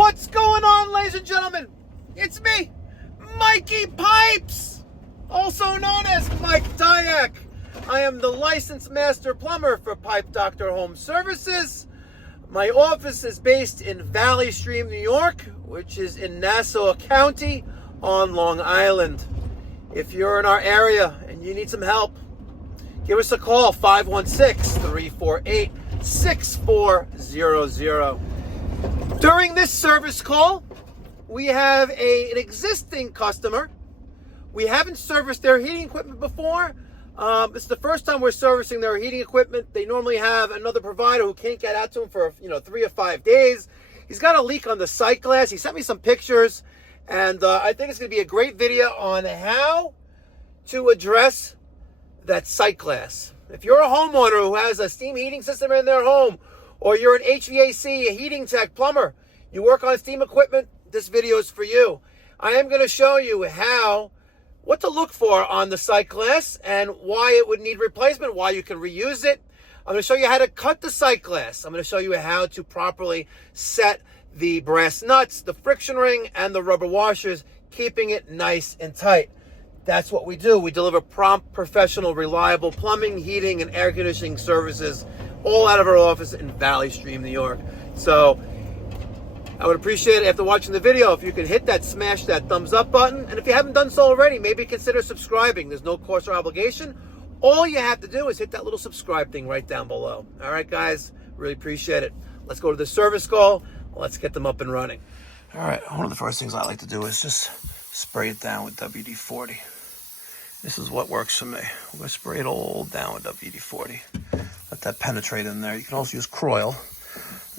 What's going on, ladies and gentlemen? It's me, Mikey Pipes, also known as Mike Dyack. I am the licensed master plumber for Pipe Doctor Home Services. My office is based in Valley Stream, New York, which is in Nassau County on Long Island. If you're in our area and you need some help, give us a call, 516-348-6400. During this service call, we have an existing customer. We haven't serviced their heating equipment before. It's the first time we're servicing their heating equipment. They normally have another provider who can't get out to them for 3 or 5 days. He's got a leak on the sight glass. He sent me some pictures, and I think it's going to be a great video on how to address that sight glass. If you're a homeowner who has a steam heating system in their home, or you're an HVAC, a heating tech, plumber, you work on steam equipment, this video is for you. I am going to show you what to look for on the sight glass and why it would need replacement, why you can reuse it. I'm going to show you how to cut the sight glass. I'm going to show you how to properly set the brass nuts, the friction ring, and the rubber washers, keeping it nice and tight. That's what we do. We deliver prompt, professional, reliable plumbing, heating, and air conditioning services all out of our office in Valley Stream, New York. So I would appreciate it after watching the video if you could smash that thumbs up button. And if you haven't done so already, maybe consider subscribing. There's no cost or obligation. All you have to do is hit that little subscribe thing right down below. All right, guys, really appreciate it. Let's go to the service call. Let's get them up and running. All right, one of the first things I like to do is just spray it down with WD-40. This is what works for me. I'm going to spray it all down with WD-40. Let that penetrate in there. You can also use Croil.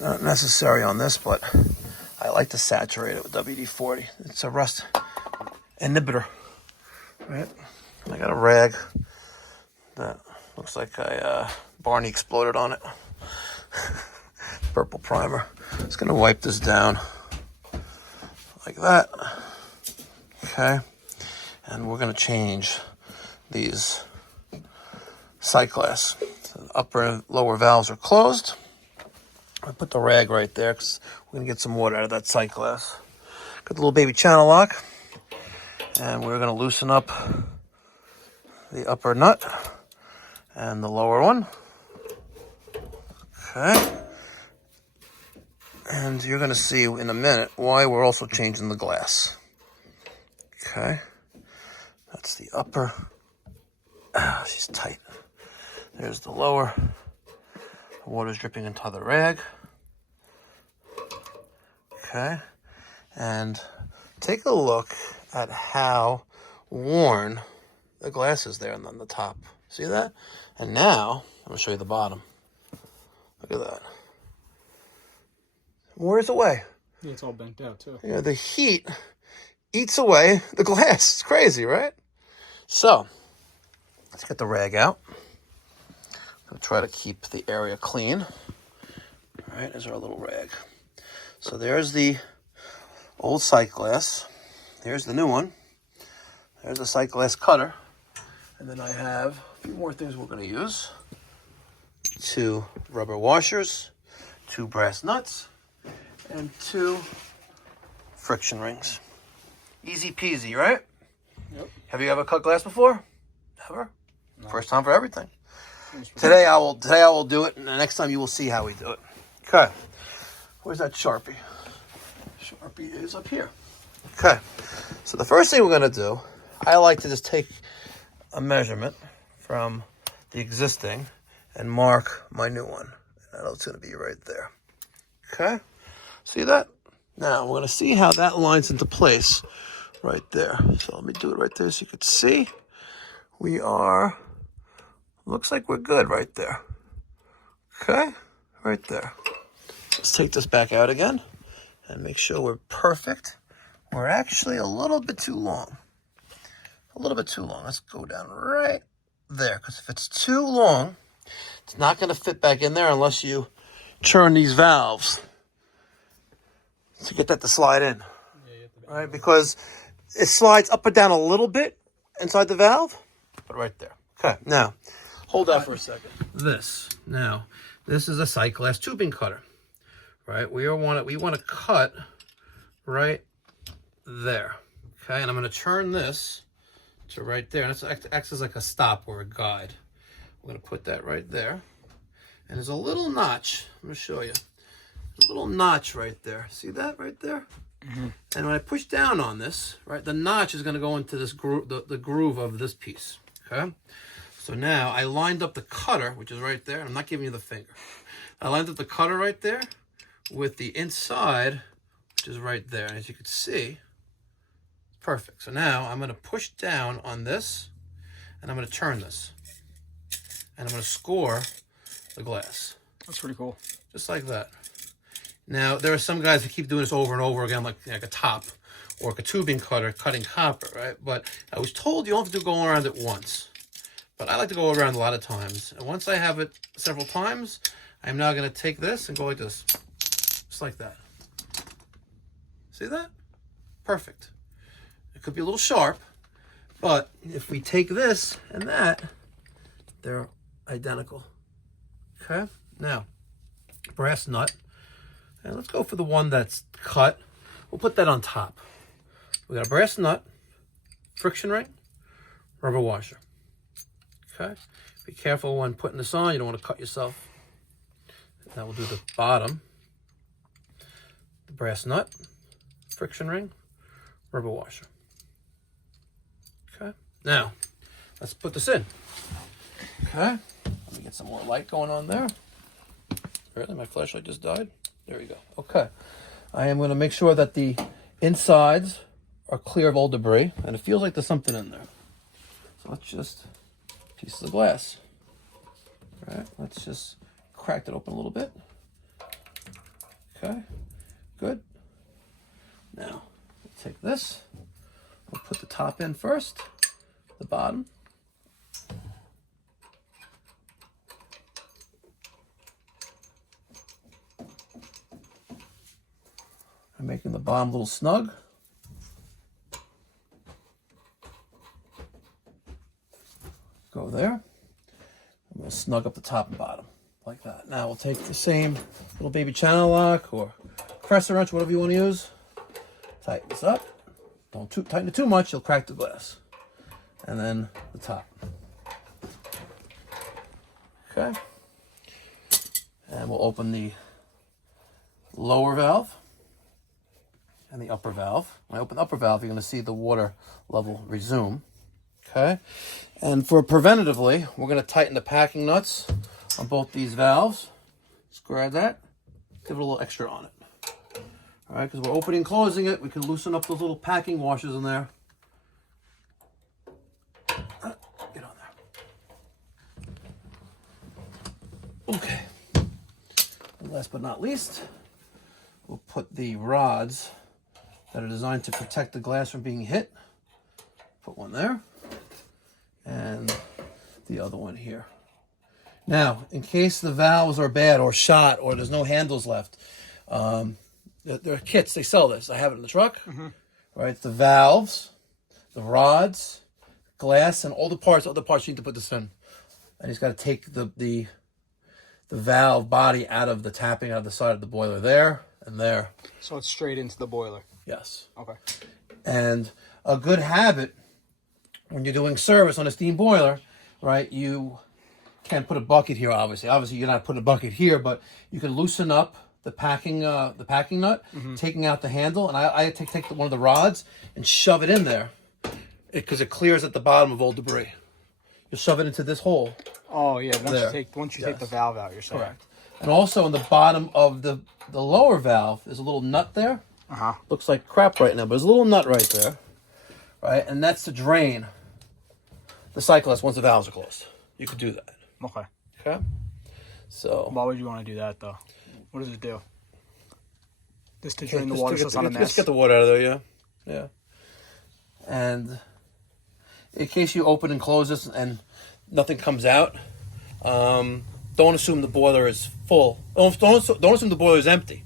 Not necessary on this, but I like to saturate it with WD-40. It's a rust inhibitor, right? I got a rag that looks like Barney exploded on it. Purple primer. Just going to wipe this down like that. Okay. And we're going to change these sight glass. So the upper and lower valves are closed. I put the rag right there because we're going to get some water out of that sight glass. Got the little baby channel lock. And we're going to loosen up the upper nut and the lower one. Okay. And you're going to see in a minute why we're also changing the glass. Okay. That's the upper. She's tight. There's the lower. The water's dripping into the rag. Okay. And take a look at how worn the glass is there on the top. See that? And now, I'm going to show you the bottom. Look at that. Wears away. Yeah, it's all bent out, too. Yeah, the heat eats away the glass. It's crazy, right? So, let's get the rag out. I'll try to keep the area clean. All right, there's our little rag. So there's the old sight glass. There's the new one. There's the sight glass cutter. And then I have a few more things we're going to use. 2 rubber washers, 2 brass nuts, and 2 friction rings. Easy peasy, right? Yep. Have you ever cut glass before? Never? No. First time for everything. Today I will do it, and the next time you will see how we do it. Okay. Where's that Sharpie? Sharpie is up here. Okay. So the first thing we're going to do, I like to just take a measurement from the existing and mark my new one. And it's going to be right there. Okay. See that? Now we're going to see how that lines into place right there. So let me do it right there so you can see. Looks like we're good right there. Okay, right there. Let's take this back out again and make sure we're perfect. We're actually a little bit too long. A little bit too long. Let's go down right there, because if it's too long, it's not going to fit back in there unless you turn these valves to get that to slide in. Right, because it slides up or down a little bit inside the valve, but right there. Okay, now, hold that for a second. This is a sight glass tubing cutter, right? We want to cut right there. Okay, and I'm going to turn this to right there. And it acts as like a stop or a guide. I'm going to put that right there. And there's a little notch. I'm going to show you. A little notch right there. See that right there? Mm-hmm. And when I push down on this, right, the notch is going to go into this groove, the groove of this piece. Okay? So now I lined up the cutter, which is right there. I'm not giving you the finger. I lined up the cutter right there with the inside, which is right there. And as you can see, perfect. So now I'm going to push down on this, and I'm going to turn this. And I'm going to score the glass. That's pretty cool. Just like that. Now, there are some guys that keep doing this over and over again, like a top or like a tubing cutter cutting copper, right? But I was told you don't have to go around it once. But I like to go around a lot of times. And once I have it several times, I'm now going to take this and go like this. Just like that. See that? Perfect. It could be a little sharp, but if we take this and that, they're identical. Okay? Now, brass nut. And let's go for the one that's cut. We'll put that on top. We got a brass nut, friction ring, rubber washer. Okay? Be careful when putting this on. You don't want to cut yourself. Now we'll do the bottom. The brass nut, friction ring, rubber washer. Okay? Now, let's put this in. Okay? Let me get some more light going on there. Really? My flashlight just died? There you go. Okay. I am going to make sure that the insides are clear of all debris. And it feels like there's something in there. So let's just, pieces of glass. All right. Let's just crack it open a little bit. Okay. Good. Now, we'll take this. We'll put the top in first. The bottom. I'm making the bottom a little snug. Go there. I'm going to snug up the top and bottom like that. Now we'll take the same little baby channel lock or crescent wrench, whatever you want to use. Tighten this up. Don't tighten it too much, you'll crack the glass. And then the top. Okay. And we'll open the lower valve and the upper valve. When I open the upper valve, you're going to see the water level resume. Okay? And for preventatively, we're going to tighten the packing nuts on both these valves. Just grab that. Give it a little extra on it. All right, because we're opening and closing it, we can loosen up those little packing washers in there. Get on there. Okay. And last but not least, we'll put the rods that are designed to protect the glass from being hit. Put one there. And the other one here. Now, in case the valves are bad or shot or there's no handles left, there are kits, they sell this. I have it in the truck. Mm-hmm. Right, the valves, the rods, glass, and all the parts, other parts you need to put this in. And he's got to take the valve body out of the tapping out of the side of the boiler there and there. So it's straight into the boiler? Yes. Okay. And a good habit when you're doing service on a steam boiler, right, you can't put a bucket here, obviously. Obviously, you're not putting a bucket here, but you can loosen up the packing nut, mm-hmm. taking out the handle, and I take one of the rods and shove it in there because it clears at the bottom of all debris. You'll shove it into this hole. Oh yeah, once you take the valve out, you're saying. Correct. And also on the bottom of the lower valve, there's a little nut there. Uh-huh. Looks like crap right now, but there's a little nut right there, right? And that's to drain the cyclist once the valves are closed. You could do that. Okay. Okay. So. Why would you want to do that though? What does it do? Just to drain the water so it's not a mess? Just get the water out of there, yeah. Yeah. And in case you open and close this and nothing comes out, don't assume the boiler is full. Don't assume the boiler is empty.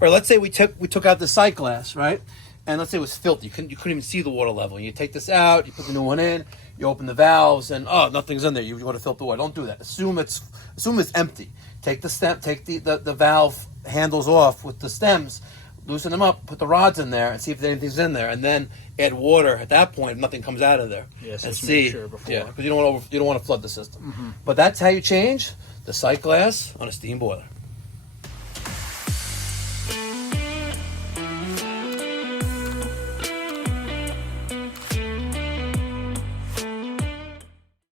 Or let's say we took out the sight glass, right? And let's say it was filthy. You couldn't even see the water level. You take this out, you put the new one in, you open the valves, and nothing's in there. You want to filter water. Don't do that. Assume it's empty. Take the stem, take the valve handles off with the stems. loosen them up, put the rods in there, and see if anything's in there, and then add water at that point if nothing comes out of there. Yes, and let's see. make sure before. Yeah, because you don't want to flood the system. But that's how you change the sight glass on a steam boiler.